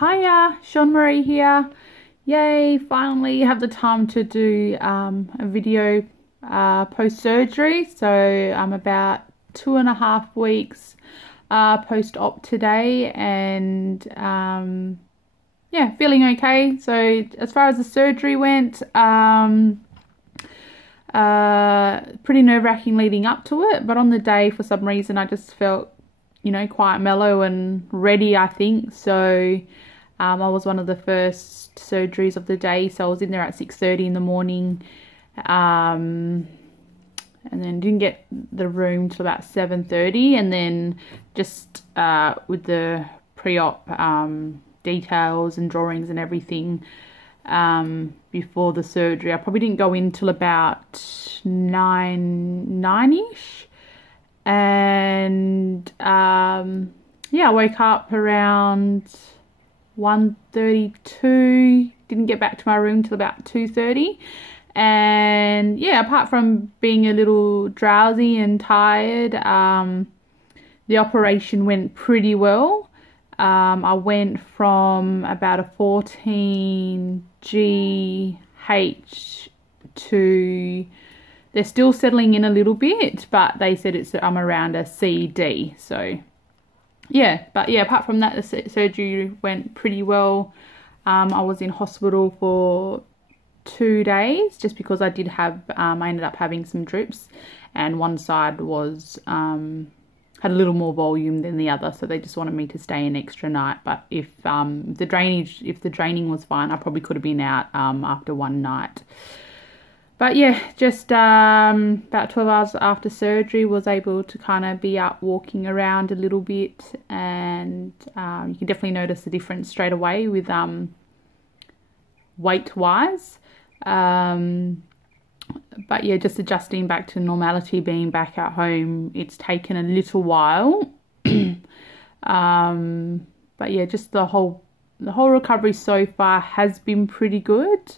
Hiya, Sean Marie here. Yay, finally have the time to do a video post-surgery. So I'm about 2.5 weeks post-op today, and yeah, feeling okay. So as far as the surgery went, pretty nerve-wracking leading up to it, but on the day for some reason I just felt, you know, quite mellow and ready, I think. So I was one of the first surgeries of the day, so I was in there at 6:30 in the morning, and then didn't get the room till about 7:30, and then just with the pre-op details and drawings and everything before the surgery, I probably didn't go in till about nine-ish. And yeah, I woke up around 1:32, didn't get back to my room till about 2:30, and yeah, apart from being a little drowsy and tired, the operation went pretty well. I went from about a 14 GH to, they're still settling in a little bit, but they said I'm around a CD. So yeah, but yeah, apart from that, the surgery went pretty well. I was in hospital for 2 days just because I did have, I ended up having some drips, and one side was had a little more volume than the other, so they just wanted me to stay an extra night. But if the draining was fine, I probably could have been out after one night. But yeah, just about 12 hours after surgery, was able to kind of be out walking around a little bit, and you can definitely notice the difference straight away with weight-wise. But yeah, just adjusting back to normality, being back at home, it's taken a little while. But yeah, just the whole recovery so far has been pretty good.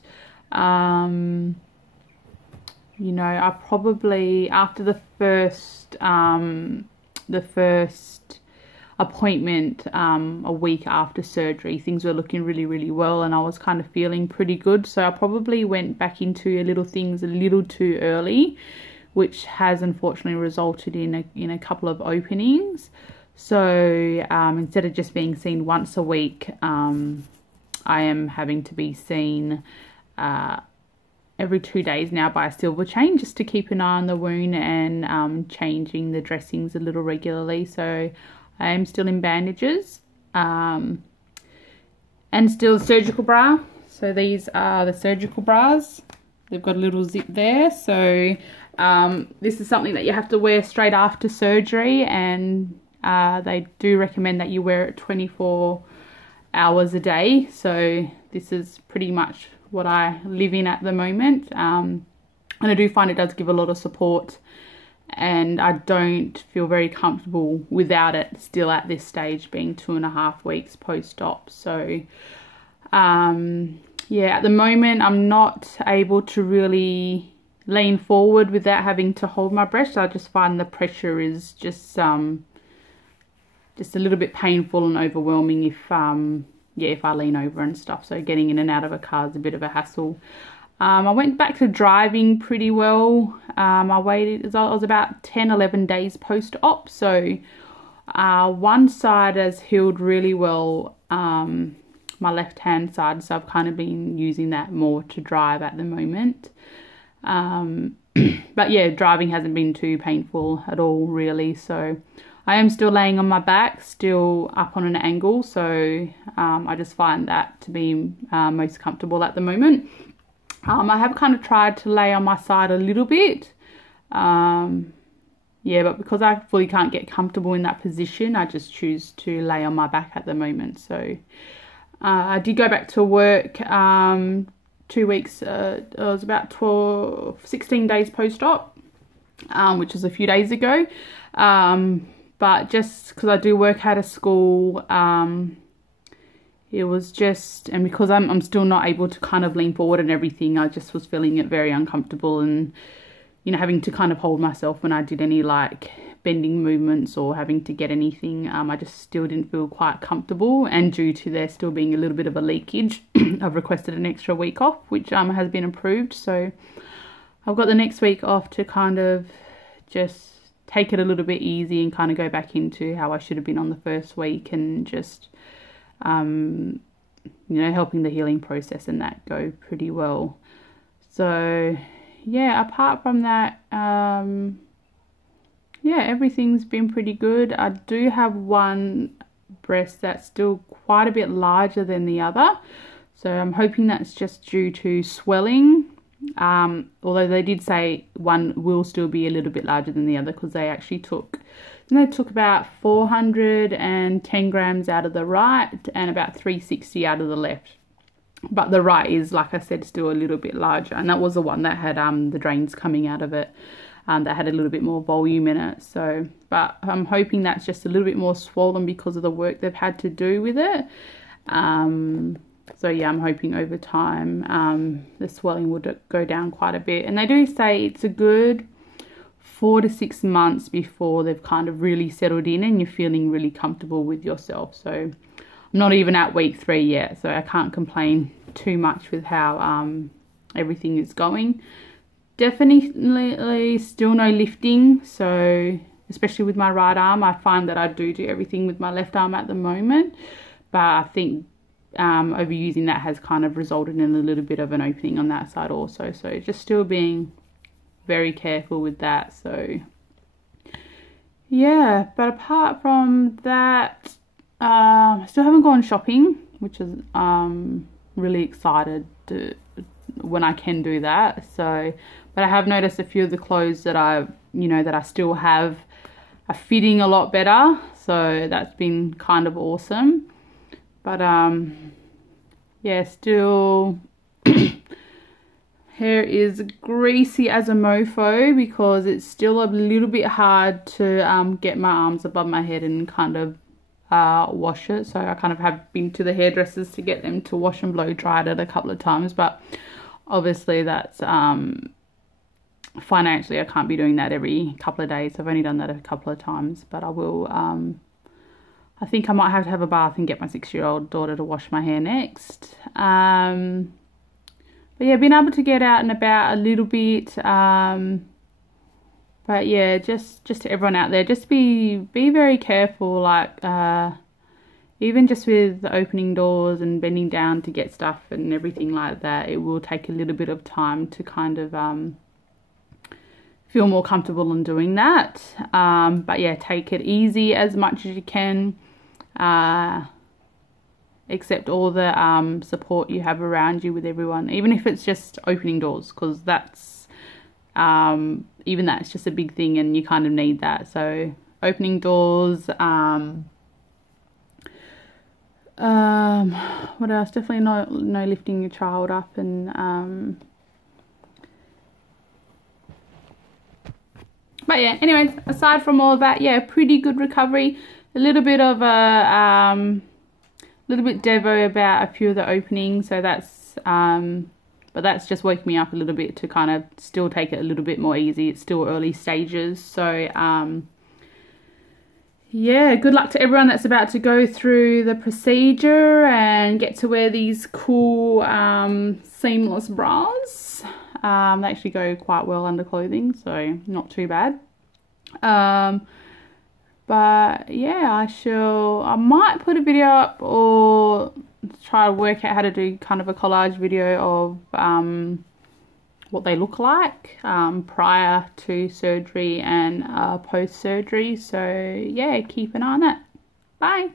You know, I probably, after the first appointment, a week after surgery, things were looking really well, and I was kind of feeling pretty good. So I probably went back into things a little too early, which has unfortunately resulted in a couple of openings. So instead of just being seen once a week, I am having to be seen every 2 days now by a silver chain, just to keep an eye on the wound, and changing the dressings a little regularly. So I am still in bandages, and still surgical bra. So these are the surgical bras. They've got a little zip there. So this is something that you have to wear straight after surgery, and they do recommend that you wear it 24 hours a day. So this is pretty much what I live in at the moment, and I do find it does give a lot of support, and I don't feel very comfortable without it still at this stage, being 2.5 weeks post-op. So yeah, at the moment I'm not able to really lean forward without having to hold my breath. I just find the pressure is just a little bit painful and overwhelming if I lean over and stuff. So getting in and out of a car is a bit of a hassle. I went back to driving pretty well. I was about 10-11 days post-op. So one side has healed really well, my left-hand side. So I've kind of been using that more to drive at the moment. But yeah, driving hasn't been too painful at all, really. So I am still laying on my back, still up on an angle, so I just find that to be most comfortable at the moment. I have kind of tried to lay on my side a little bit, yeah, but because I fully can't get comfortable in that position, I just choose to lay on my back at the moment. So I did go back to work 2 weeks, it was about 16 days post-op, which was a few days ago. But just because I do work out of school, it was just, and because I'm still not able to kind of lean forward and everything, I just was feeling it very uncomfortable, and you know, having to kind of hold myself when I did any like bending movements or having to get anything. I just still didn't feel quite comfortable, and due to there still being a little bit of a leakage, I've requested an extra week off, which has been approved. So I've got the next week off to kind of just take it a little bit easy and kind of go back into how I should have been on the first week, and just you know, helping the healing process and that go pretty well. So yeah, apart from that, yeah, everything's been pretty good. I do have one breast that's still quite a bit larger than the other, so I'm hoping that's just due to swelling. Although they did say one will still be a little bit larger than the other, because they actually took about 410 grams out of the right and about 360 out of the left. But the right is, like I said, still a little bit larger, and that was the one that had the drains coming out of it, that had a little bit more volume in it. So, but I'm hoping that's just a little bit more swollen because of the work they've had to do with it. So yeah, I'm hoping over time the swelling would go down quite a bit. And they do say it's a good 4 to 6 months before they've kind of really settled in and you're feeling really comfortable with yourself. So I'm not even at week 3 yet, so I can't complain too much with how everything is going. Definitely still no lifting, so especially with my right arm. I find that I do everything with my left arm at the moment, but I think overusing that has kind of resulted in a little bit of an opening on that side also. So just still being very careful with that. So yeah, but apart from that, I still haven't gone shopping, which is really excited to when I can do that. So, but I have noticed a few of the clothes that I still have are fitting a lot better, so that's been kind of awesome. But yeah, still hair is greasy as a mofo because it's still a little bit hard to get my arms above my head and kind of wash it. So I kind of have been to the hairdressers to get them to wash and blow dry it a couple of times, but obviously that's financially I can't be doing that every couple of days. I've only done that a couple of times, but I will I think I might have to have a bath and get my 6-year-old daughter to wash my hair next. But yeah, being able to get out and about a little bit. But yeah, just to everyone out there, just be very careful. Like even just with opening doors and bending down to get stuff and everything like that, it will take a little bit of time to kind of feel more comfortable in doing that. But yeah, take it easy as much as you can. Accept all the support you have around you with everyone, even if it's just opening doors, because that's even that's just a big thing and you kind of need that. So opening doors, what else? Definitely no lifting your child up, and but yeah, anyways, aside from all of that, yeah, pretty good recovery. A little bit of a little bit devo about a few of the openings, so that's but that's just woke me up a little bit to kind of still take it a little bit more easy. It's still early stages, so yeah, good luck to everyone that's about to go through the procedure and get to wear these cool seamless bras. They actually go quite well under clothing, so not too bad. But yeah, I might put a video up or try to work out how to do kind of a collage video of what they look like prior to surgery and post surgery. So yeah, keep an eye on that. Bye.